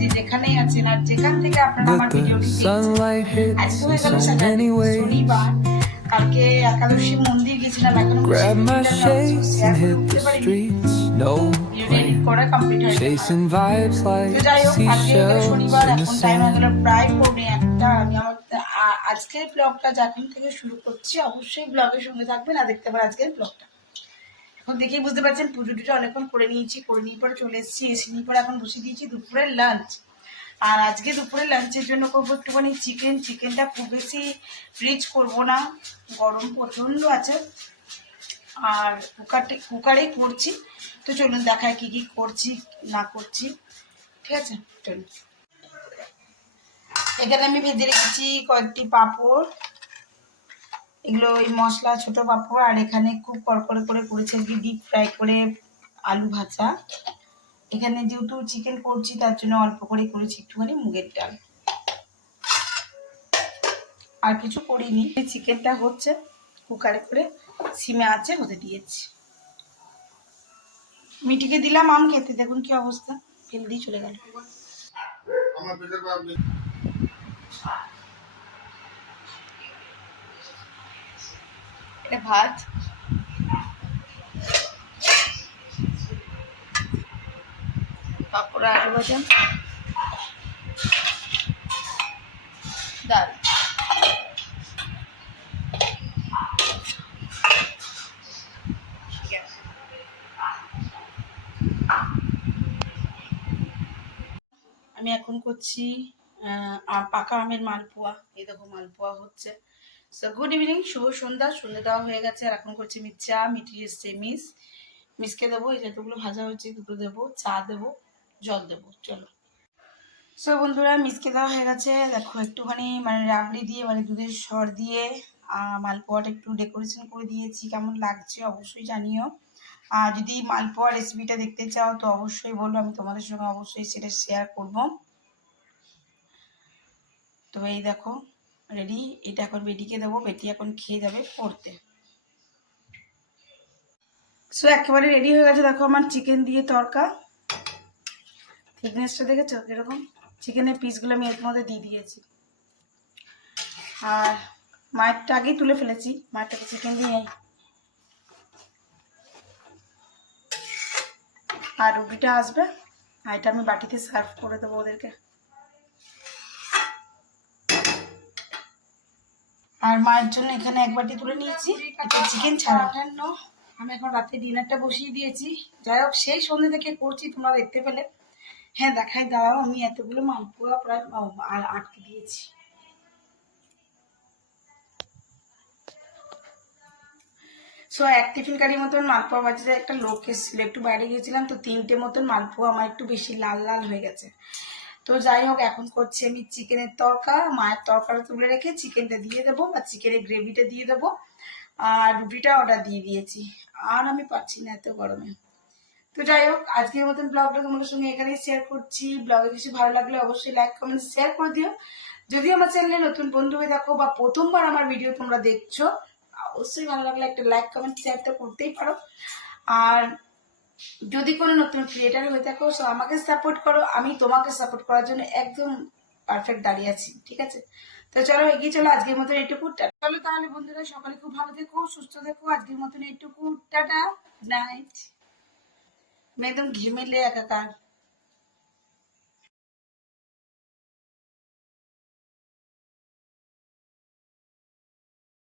যে যেখানেই আছেন আর যেখান থেকে আপনারা আমার ভিডিওটি দেখছেন। আজকে হয়ে গেল স্যাটারডে, শনিবার। কালকে একাদশী মন্দির গেছিলাম, এখনো শেয়ার করে উঠতে পারিনি। ভিডিওটা এডিট করা কমপ্লিট হয়েছে। তো যাই হোক, আজকে হয়ে গেল শনিবার, এখন টাইম হয়ে গেল প্রায় 1:45। আমি আমার আজকের ব্লগটা যখন থেকে শুরু করছি, অবশ্যই ব্লগের সঙ্গে থাকবেন আর দেখতে পারেন আজকের ব্লগটা। এখন দেখেই বুঝতে পারছেন পুজো টুজো অনেকক্ষণ করে নিয়েছি, করে নিয়ে পরে চলে এসেছি, এসে নিয়ে পরে এখন বসে দিয়েছি দুপুরের লাঞ্চ। আর আজকে দুপুরে লাঞ্চের জন্য করবো একটুখানি চিকেনটা খুব বেশি রিচ করবো না, গরম প্রচণ্ড আছে। আর কুকারেই করছি। তো চলুন দেখায় কি কি করছি না করছি, ঠিক আছে চলুন। এখানে আমি ভেজে রেখেছি কয়েকটি পাঁপড়, এগুলো ওই মশলা ছোট পাঁপড়। আর এখানে খুব কড়কড়ে করে করেছি আর কি, ডিপ ফ্রাই করে আলু ভাজা। এখানে যেহেতু চিকেন করছি তার জন্য অল্প করে করেছি একটুখানি মুগের ডাল, আর কিছু করিনি। চিকেনটা হচ্ছে কুকারে করে সিমে আছে হতে দিয়েছি। মিটিকে দিলাম আম খেতে, দেখুন কি অবস্থা, ফেলে দিয়ে চলে গেল। এটা ভাত, পাঁপড়, আলু ভাজা, ডাল। আমি এখন করছি পাকা আমের মালপোয়া। এই দেখো মালপোয়া হচ্ছে। সো গুড ইভিনিং, শুভ সন্ধ্যা। সন্ধ্যা দেওয়া হয়ে গেছে আর এখন করছি আমি চা। মিটি এসছে মিসকে দেবো, এই যেগুলো ভাজা হয়েছে দুটো দেবো, চা দেবো, জল দেবো। চলো। সো বন্ধুরা, মিসকে দেওয়া হয়ে গেছে। দেখো একটুখানি মানে রাবড়ি দিয়ে মানে দুধের সর দিয়ে মালপোয়াটা একটু ডেকোরেশন করে দিয়েছি। কেমন লাগছে অবশ্যই জানিও। আর যদি মালপোয়া রেসিপিটা দেখতে চাও তো অবশ্যই বলো, আমি তোমাদের সঙ্গে অবশ্যই সেটা শেয়ার করব। তো এই দেখো রেডি। এটা এখন বেটিকে দেবো, বেটি এখন খেয়ে যাবে পড়তে। সো একেবারে রেডি হয়ে গেছে। দেখো আমার চিকেন দিয়ে তরকা, থিকনেসটা দেখেছো এরকম। চিকেনের পিসগুলো আমি এর মধ্যে দিয়ে দিয়েছি। আর মায়েরটা আগেই তুলে ফেলেছি, মায়েরটাকে চিকেন দিয়ে। আর রুটিটা আসবে, আর এটা আমি বাটিতে সার্ভ করে দেবো ওদেরকে। আর মায়ের জন্য এখানে এক বাটি তুলে নিয়েছি, এটা চিকেন ছাড়া। আমি এখন রাতে ডিনারটা বসিয়ে দিয়েছি। যাই হোক, সেই সন্ধ্যে থেকে করছি, তোমরা দেখতে পেলে। হ্যাঁ দেখাই, দাঁড়াও, আমি এতগুলো মালপোয়া প্রায় আর আটকে দিয়েছি। সো এক টিফিন কারির মতন মালপোয়া বাজারে একটা লোক এসেছিল, একটু বাইরে গিয়েছিলাম তো 3টে মতন মালপোয়া আমার একটু বেশি লাল লাল হয়ে গেছে। তো যাই হোক, এখন করছি আমি চিকেনের তরকা। মায়ের তরকাটা তুলে রেখে চিকেনটা দিয়ে দেবো বা চিকেনের গ্রেভিটা দিয়ে দেবো। আর রুটিটা অর্ডার দিয়ে দিয়েছি। আর আমি পাচ্ছি না এত গরমে। তো যাই হোক, আজকের মতন ব্লগটা তোমাদের সঙ্গে এখানেই শেয়ার করছি। ব্লগে বেশি ভালো লাগলে অবশ্যই লাইক কমেন্ট শেয়ার করে দিও। যদি আমার চ্যানেলে নতুন বন্ধু হয়ে থাকো বা প্রথমবার আমার ভিডিও তোমরা দেখছো, অবশ্যই ভালো লাগলে একটা লাইক কমেন্ট শেয়ার তো করতেই পারো। আর যদি কোনো নতুন ক্রিয়েটার হয়ে থাকো সো আমাকে সাপোর্ট করো, আমি তোমাকে সাপোর্ট করার জন্য একদম পারফেক্ট দাঁড়িয়ে আছি, ঠিক আছে। তো চলো এগিয়ে চলো, আজকের মতন এইটুকু। চলো তাহলে বন্ধুরা, সকালে খুব ভালো থেকো, সুস্থ থেকো। আজকের মতন এইটুকু, টাটা, গুড নাইট। আমি একদম ঘেমেলে একাকার।